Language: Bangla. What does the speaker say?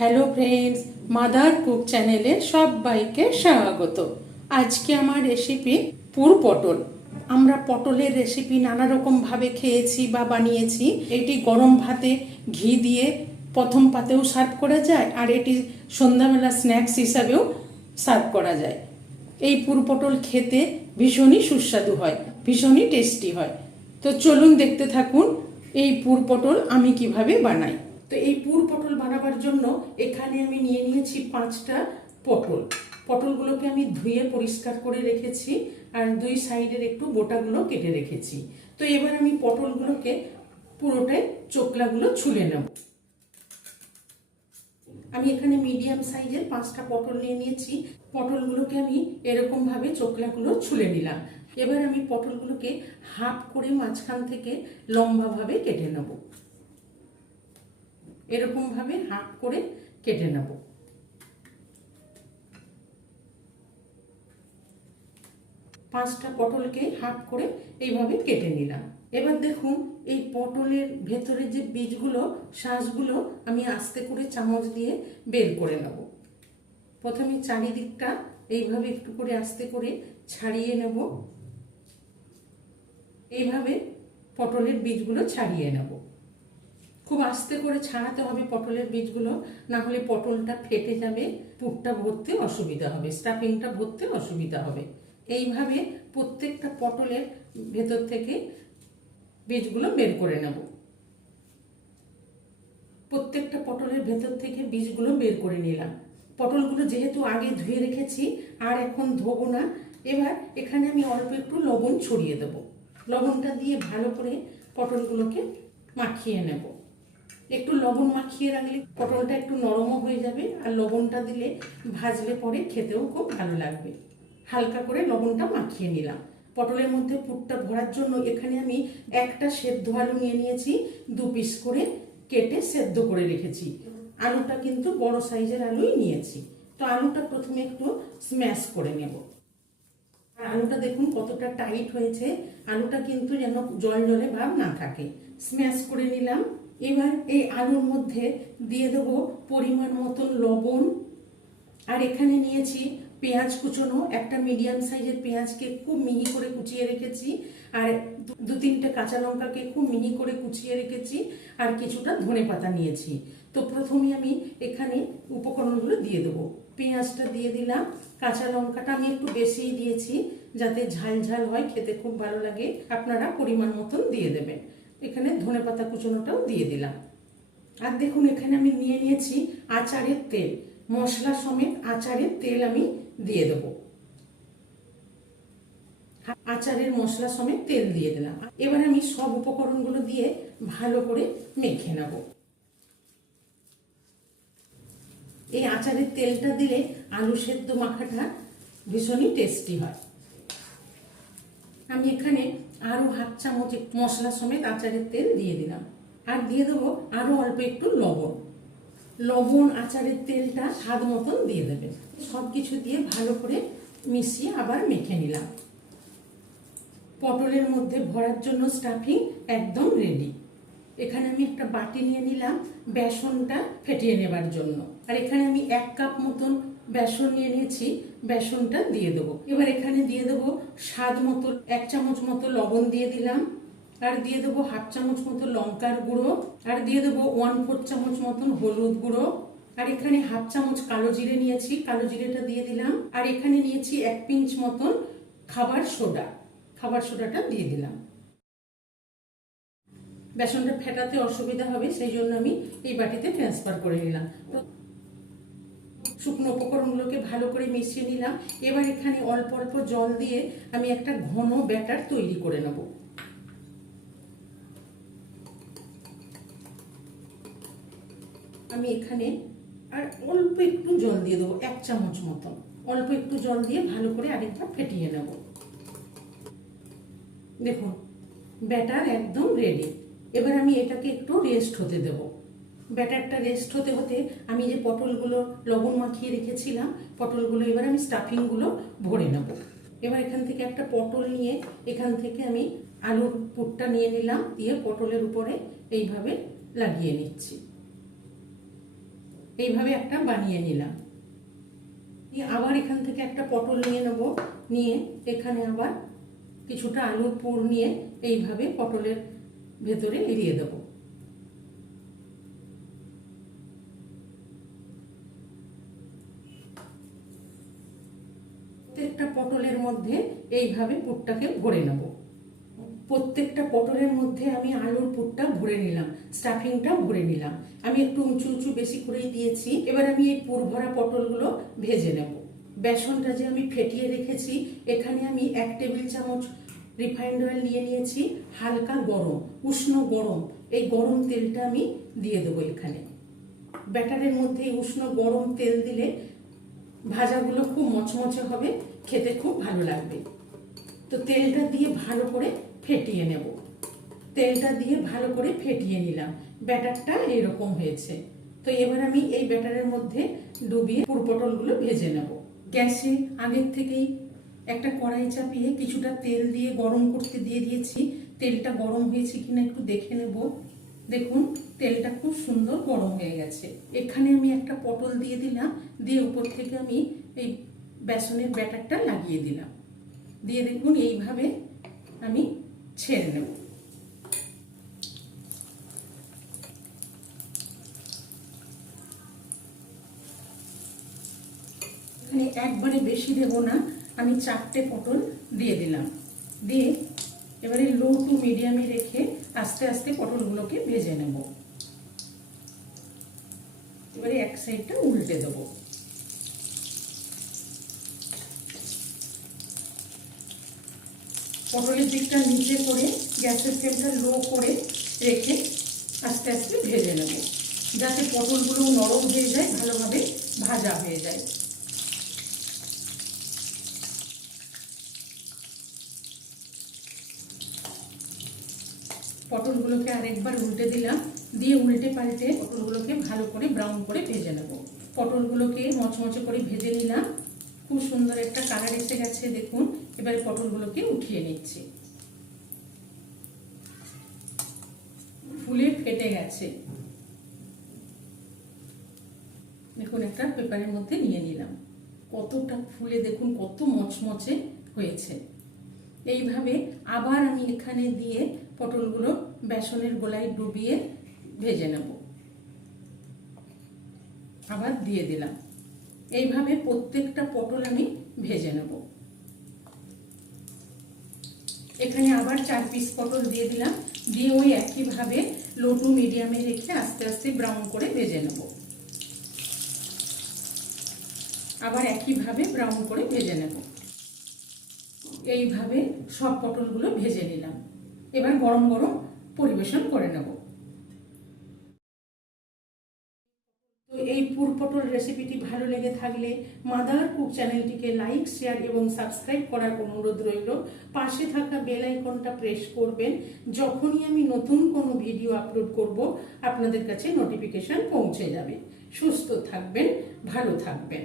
হ্যালো ফ্রেন্ডস, মাদার কুক চ্যানেলে সবাইকে স্বাগত। আজকে আমার রেসিপি পুর পটল। আমরা পটলের রেসিপি নানা রকমভাবে খেয়েছি বা বানিয়েছি। এটি গরম ভাতে ঘি দিয়ে প্রথম পাতেও সার্ভ করা যায়, আর এটি সন্ধ্যাবেলা স্ন্যাক্স হিসাবেও সার্ভ করা যায়। এই পুর পটল খেতে ভীষণই সুস্বাদু হয়, ভীষণই টেস্টি হয়। তো চলুন দেখতে থাকুন এই পুর পটল আমি কিভাবে বানাই। তো এই পুর পটল বানাবার জন্য এখানে আমি নিয়ে নিয়েছি 5টা পটল। পটলগুলোকে আমি ধুয়ে পরিষ্কার করে রেখেছি, আর দুই সাইডের একটু বোটাগুলো কেটে রেখেছি। তো এবার আমি পটলগুলোকে পুরোটাই চোকলাগুলো ছুলে নেব। আমি এখানে মিডিয়াম সাইজের 5টা পটল নিয়ে নিয়েছি। পটলগুলোকে আমি এরকমভাবে চোকলাগুলো ছুলে নিলাম। এবার আমি পটলগুলোকে হাফ করে মাঝখান থেকে লম্বাভাবে কেটে নেব। এরকমভাবে হাফ করে কেটে নেব। পাঁচটা পটলকে হাফ করে এইভাবে কেটে নিলাম। এবার দেখুন এই পটলের ভেতরে যে বীজগুলো, শাঁসগুলো আমি আস্তে করে চামচ দিয়ে বের করে নেব। প্রথমে চারিদিকটা এইভাবে একটু করে আস্তে করে ছাড়িয়ে নেব। এইভাবে পটলের বীজগুলো ছাড়িয়ে নেব। খুব আস্তে করে ছাড়াতে হবে পটলের বীজগুলো, না হলে পটলটা ফেটে যাবে, পুরটা ভরতে অসুবিধা হবে, স্টাফিংটা ভরতে অসুবিধা হবে। এইভাবে প্রত্যেকটা পটলের ভেতর থেকে বীজগুলো বের করে নেব। প্রত্যেকটা পটলের ভেতর থেকে বীজগুলো বের করে নিলাম। পটলগুলো যেহেতু আগে ধুয়ে রেখেছি আর এখন ধোবো না, এবার এখানে আমি অল্প একটু লবণ ছড়িয়ে দেব। লবণটা দিয়ে ভালো করে পটলগুলোকে মাখিয়ে নেব। একটু লবণ মাখিয়ে রাখলে পটলটা একটু নরমও হয়ে যাবে, আর লবণটা দিলে ভাজলে পরে খেতেও খুব ভালো লাগবে। হালকা করে লবণটা মাখিয়ে নিলাম। পটলের মধ্যে পুরটা ভরার জন্য এখানে আমি একটা সেদ্ধ আলু নিয়ে নিয়েছি, 2 পিস করে কেটে সেদ্ধ করে রেখেছি। আলুটা কিন্তু বড় সাইজের আলুই নিয়েছি। তো আলুটা প্রথমে একটু স্ম্যাশ করে নেব। আর আলুটা দেখুন কতটা টাইট হয়েছে, আলুটা কিন্তু যেন জল জলে ভাব না থাকে। স্ম্যাশ করে নিলাম। এবার এই আলুর মধ্যে দিয়ে দেবো পরিমাণ মতন লবণ, আর এখানে নিয়েছি পেঁয়াজ কুচোনো, একটা মিডিয়াম সাইজের পেঁয়াজকে খুব মিহি করে কুচিয়ে রেখেছি, আর 2-3টে কাঁচা লঙ্কাকে খুব মিহি করে কুচিয়ে রেখেছি, আর কিছুটা ধনেপাতা নিয়েছি। তো প্রথমে আমি এখানে উপকরণগুলো দিয়ে দেবো। পেঁয়াজটা দিয়ে দিলাম, কাঁচা লঙ্কাটা আমি একটু বেশিই দিয়েছি যাতে ঝাল ঝাল হয়, খেতে খুব ভালো লাগে। আপনারা পরিমাণ মতন দিয়ে দেবেন। এখানে ধনেপাতা কুচোনোটাও দিয়ে দিলাম। আর দেখুন এখানে আমি নিয়ে নিয়েছি আচারের তেল, মশলা সমেত আচারের তেল আমি দিয়ে দেব। আচারের মশলা সমেত তেল দিয়ে দিলাম। এবার আমি সব উপকরণগুলো দিয়ে ভালো করে মেখে নেব। এই আচারের তেলটা দিলে আলু সেদ্ধ মাখাটা ভীষণই টেস্টি হয়। আমি এখানে আরো হাফ চামচ মশলা সমেত আচারের তেল দিয়ে দিলাম, আর দিয়ে দেবো আরো অল্প একটু লবণ। লবণ, আচারের তেলটা স্বাদ মতন দিয়ে দেবেন। সব কিছু দিয়ে ভালো করে মিশিয়ে আবার মেখে নিলাম। পটলের মধ্যে ভরার জন্য স্টাফিং একদম রেডি। এখানে আমি একটা বাটি নিয়ে নিলাম বেসনটা ফেটিয়ে নেবার জন্য, আর এখানে আমি 1 কাপ মতন বেসন নিয়ে নিয়েছি। বেসনটা দিয়ে দেবো। এবার এখানে দিয়ে দেবো স্বাদ মতো 1 চামচ মতো লবণ দিয়ে দিলাম, আর দিয়ে দেবো হাফ চামচ মতো লঙ্কার গুঁড়ো, আর দিয়ে দেবো 1/4 চামচ মতন হলুদ গুঁড়ো, আর এখানে হাফ চামচ কালো জিরে নিয়েছি, কালো জিরেটা দিয়ে দিলাম, আর এখানে নিয়েছি 1 পিঞ্চ মতন খাবার সোডা, খাবার সোডাটা দিয়ে দিলাম। বেসনটা ফেটাতে অসুবিধা হবে, সেই জন্য আমি এই বাটিতে ট্রান্সফার করে নিলাম। তো শুকনো উপকরণগুলোকে ভালো করে মিশিয়ে নিলাম। এবার এখানে অল্প অল্প জল দিয়ে আমি একটা ঘন ব্যাটার তৈরি করে নেব। আমি এখানে আর অল্প একটু জল দিয়ে দেবো, 1 চামচ মতো। অল্প একটু জল দিয়ে ভালো করে আরেকবার ফেটিয়ে নেব। দেখুন ব্যাটার একদম রেডি। এবার আমি এটাকে একটু রেস্ট হতে দেব। ব্যাটারটা রেস্ট হতে হতে আমি যে পটলগুলো লবণ মাখিয়ে রেখেছিলাম, পটলগুলো এবার আমি স্টাফিংগুলো ভরে নেব। এবার এখান থেকে একটা পটল নিয়ে এখান থেকে আমি আলুর পুরটা নিয়ে নিলাম, দিয়ে পটলের উপরে এইভাবে লাগিয়ে নিচ্ছি। এইভাবে একটা বানিয়ে নিলাম। আবার এখান থেকে একটা পটল নিয়ে নেব, নিয়ে এখানে আবার কিছুটা আলুর পুর নিয়ে এইভাবে পটলের ভেতরে এড়িয়ে দেব। প্রত্যেকটা পটলের মধ্যে এইভাবে পুরটাকে ভরে নেব। প্রত্যেকটা পটলের মধ্যে আমি আলুর পুরটা ভরে নিলাম, স্টাফিংটা ভরে নিলাম। আমি একটু উঁচু উঁচু বেশি করেই দিয়েছি। এবার আমি এই পুর ভরা পটলগুলো ভেজে নেব। বেসনটা যে আমি ফেটিয়ে রেখেছি, এখানে আমি 1 টেবিল চামচ রিফাইন্ড অয়েল নিয়ে নিয়েছি, হালকা গরম, উষ্ণ গরম। এই গরম তেলটা আমি দিয়ে দেবো এখানে। ব্যাটারের মধ্যে উষ্ণ গরম তেল দিলে ভাজাগুলো খুব মচমচে হবে, খেতে খুব ভালো লাগবে। তো তেলটা দিয়ে ভালো করে ফেটিয়ে নেব। তেলটা দিয়ে ভালো করে ফেটিয়ে নিলাম। ব্যাটারটা এরকম হয়েছে। তো এবার আমি এই ব্যাটারের মধ্যে ডুবিয়ে পুর পটলগুলো ভেজে নেব। গ্যাসে আগের থেকেই একটা কড়াই চাপিয়ে কিছুটা তেল দিয়ে গরম করতে দিয়ে দিয়েছি। তেলটা গরম হয়েছে কিনা একটু দেখে নেব। দেখুন তেলটা খুব সুন্দর গরম হয়ে গেছে। এখানে আমি একটা পটল দিয়ে দিলাম, দিয়ে উপর থেকে আমি এই বেসনের ব্যাটারটা লাগিয়ে দিলাম। দিয়ে দেখুন এইভাবে আমি ছেড়ে নেব। এখানে একবারে বেশি দেব না, আমি 4টে পটল দিয়ে দিলাম। দিয়ে এবারে লো টু মিডিয়ামে রেখে আস্তে আস্তে পটলগুলোকে ভেজে নেব। এবারে এক সাইডটা উল্টে দেবো। পটলের দিকটা নিচে করে গ্যাসের ফ্লেমটা লো করে রেখে আস্তে আস্তে ভেজে নেব, যাতে পটলগুলো নরম হয়ে যায়, ভালোভাবে ভাজা হয়ে যায়। পটলগুলোকে আরেকবার উল্টে দিলাম, দিয়ে উল্টে পাল্টে পটলগুলোকে ভালো করে ব্রাউন করে ভেজে নেব। পটলগুলোকে মচমচে করে ভেজে নিলাম, খুব সুন্দর একটা কালার এসে গেছে দেখুন। এবারে পটলগুলোকে উঠিয়ে নিচ্ছি। ফুলে ফেটে গেছে দেখুন, একটা পেপারের মধ্যে নিয়ে নিলাম। কতটা ফুলে দেখুন, কত মচমচে হয়েছে। এইভাবে আবার আমি এখানে দিয়ে পটলগুলো বেসনের গোলায় ডুবিয়ে ভেজে নেব। আবার দিয়ে দিলাম। এইভাবে প্রত্যেকটা পটল আমি ভেজে নেব। এখানে আবার 4 পিস পটল দিয়ে দিলাম, দিয়ে ওই একইভাবে লো টু মিডিয়ামে রেখে আস্তে আস্তে ব্রাউন করে ভেজে নেব। আবার একইভাবে ব্রাউন করে ভেজে নেব। এইভাবে সব পটলগুলো ভেজে নিলাম। এবার গরম গরম পরিবেশন করে নেব। তো এই পুর পটল রেসিপিটি ভালো লেগে থাকলে মাদার কুক চ্যানেলটিকে লাইক, শেয়ার এবং সাবস্ক্রাইব করার অনুরোধ রইল। পাশে থাকা বেল আইকনটা প্রেস করবেন। যখনই আমি নতুন কোনো ভিডিও আপলোড করব, আপনাদের কাছে নোটিফিকেশন পৌঁছে যাবে। সুস্থ থাকবেন, ভালো থাকবেন।